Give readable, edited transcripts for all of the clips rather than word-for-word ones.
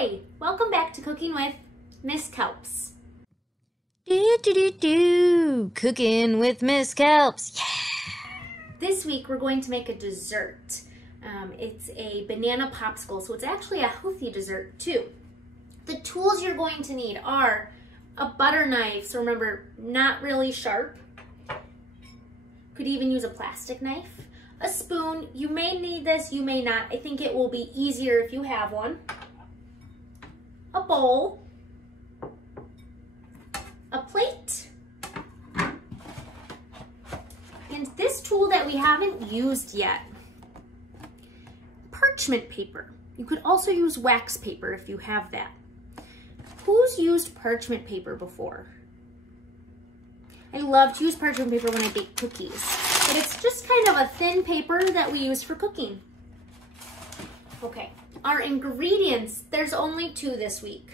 Hi, welcome back to Cooking with Miss Kelps. Cooking with Miss Kelps. Yeah. This week we're going to make a dessert. It's a banana popsicle, so it's actually a healthy dessert too. The tools you're going to need are a butter knife, so remember, not really sharp. Could even use a plastic knife. A spoon, you may need this, you may not. I think it will be easier if you have one. A bowl, a plate, and this tool that we haven't used yet, parchment paper. You could also use wax paper if you have that. Who's used parchment paper before? I love to use parchment paper when I bake cookies, but it's just kind of a thin paper that we use for cooking. Okay, our ingredients, there's only 2 this week.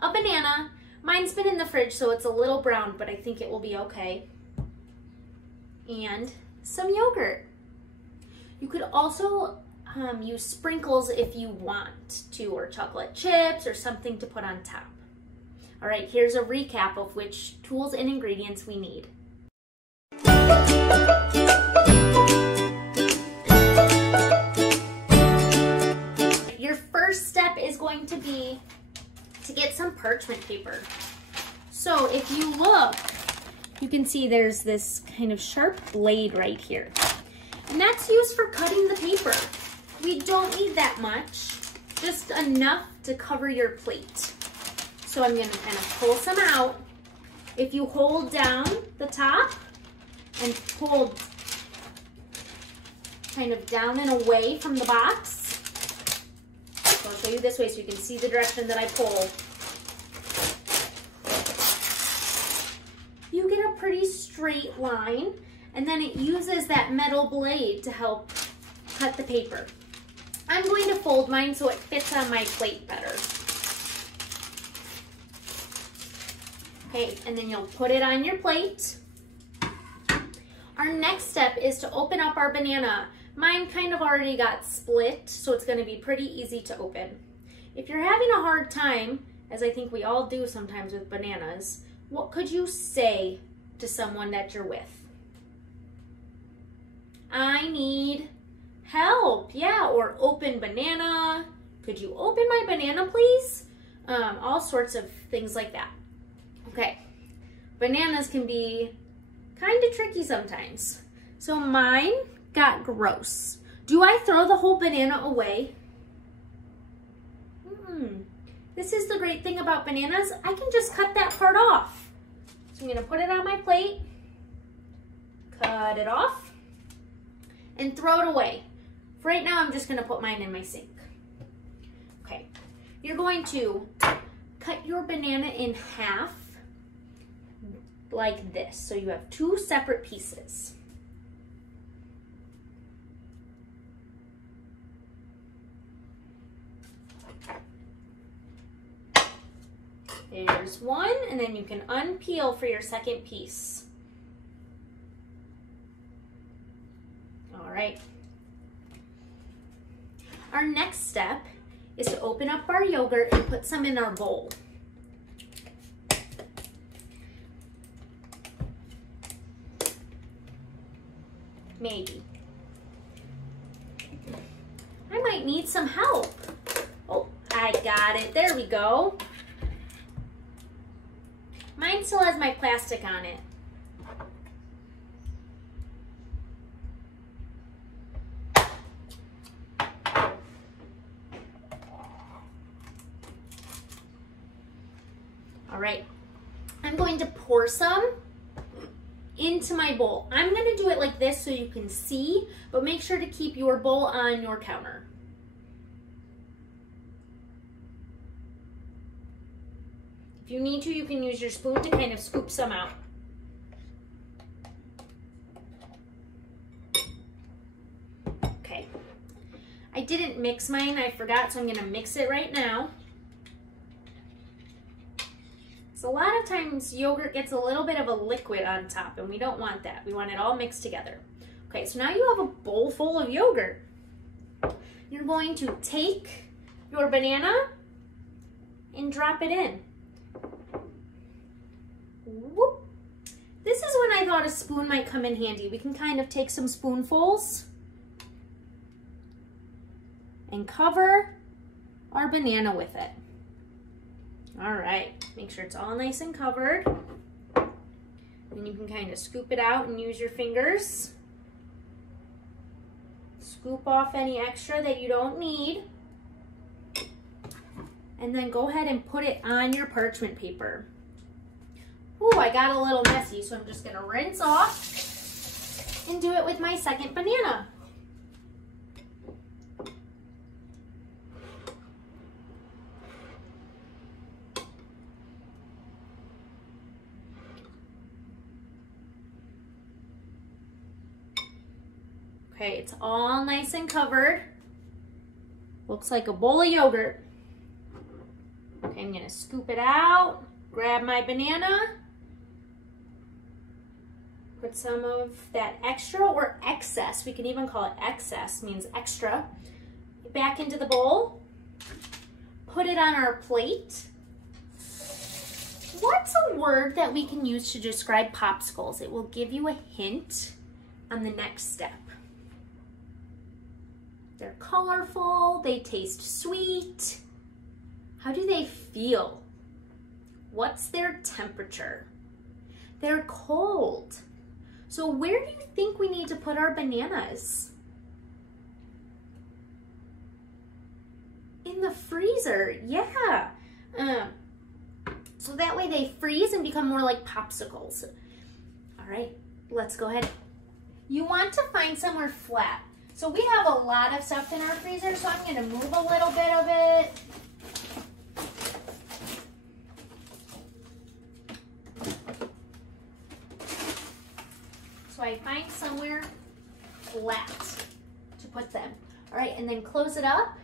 A banana, mine's been in the fridge so it's a little brown, but I think it will be okay. And some yogurt. You could also use sprinkles if you want to, or chocolate chips or something to put on top. All right, here's a recap of which tools and ingredients we need. Your first step is going to be to get some parchment paper. So if you look, you can see there's this kind of sharp blade right here. And that's used for cutting the paper. We don't need that much, just enough to cover your plate. So I'm gonna kind of pull some out. If you hold down the top and pull kind of down and away from the box, so I'll show you this way so you can see the direction that I pull. You get a pretty straight line, and then it uses that metal blade to help cut the paper. I'm going to fold mine so it fits on my plate better. Okay, and then you'll put it on your plate. Our next step is to open up our banana. Mine kind of already got split, so it's gonna be pretty easy to open. If you're having a hard time, as I think we all do sometimes with bananas, what could you say to someone that you're with? I need help, yeah, or open banana. Could you open my banana, please? All sorts of things like that. Okay, bananas can be kind of tricky sometimes. So mine got gross. Do I throw the whole banana away? This is the great thing about bananas. I can just cut that part off. So I'm gonna put it on my plate, cut it off, and throw it away. For right now, I'm just gonna put mine in my sink. Okay, you're going to cut your banana in half like this. So you have 2 separate pieces. There's one, and then you can unpeel for your second piece. All right. Our next step is to open up our yogurt and put some in our bowl. Maybe. I might need some help. Oh, I got it. There we go. Mine still has my plastic on it. All right, I'm going to pour some into my bowl. I'm gonna do it like this so you can see, but make sure to keep your bowl on your counter. If you need to, you can use your spoon to kind of scoop some out. Okay, I didn't mix mine, I forgot, so I'm gonna mix it right now. So a lot of times yogurt gets a little bit of a liquid on top, and we don't want that. We want it all mixed together. Okay, so now you have a bowl full of yogurt. You're going to take your banana and drop it in. Whoop. This is when I thought a spoon might come in handy. We can kind of take some spoonfuls and cover our banana with it. All right, make sure it's all nice and covered. And you can kind of scoop it out and use your fingers. Scoop off any extra that you don't need. And then go ahead and put it on your parchment paper. Ooh, I got a little messy, so I'm just gonna rinse off and do it with my second banana. Okay, it's all nice and covered. Looks like a bowl of yogurt. Okay, I'm gonna scoop it out, grab my banana, put some of that extra or excess, we can even call it excess, means extra, back into the bowl, put it on our plate. What's a word that we can use to describe popsicles? It will give you a hint on the next step. They're colorful, they taste sweet. How do they feel? What's their temperature? They're cold. So where do you think we need to put our bananas? In the freezer, yeah. So that way they freeze and become more like popsicles. All right, let's go ahead. You want to find somewhere flat. So we have a lot of stuff in our freezer, so I'm gonna move a little bit of it. So I find somewhere flat to put them. All right, and then close it up,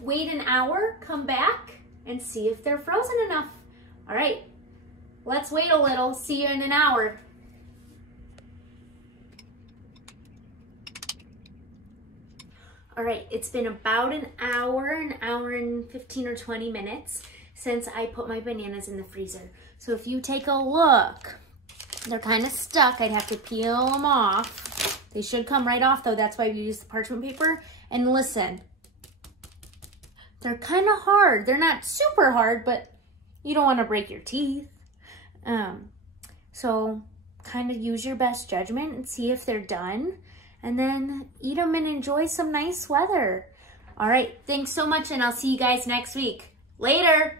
wait an hour, come back, and see if they're frozen enough. All right, let's wait a little, see you in an hour. All right, it's been about an hour and 15 or 20 minutes since I put my bananas in the freezer. So if you take a look, they're kind of stuck. I'd have to peel them off. They should come right off though. That's why we use the parchment paper. And listen, they're kind of hard. They're not super hard, but you don't want to break your teeth. So kind of use your best judgment and see if they're done. And then eat them and enjoy some nice weather. All right, thanks so much, and I'll see you guys next week. Later.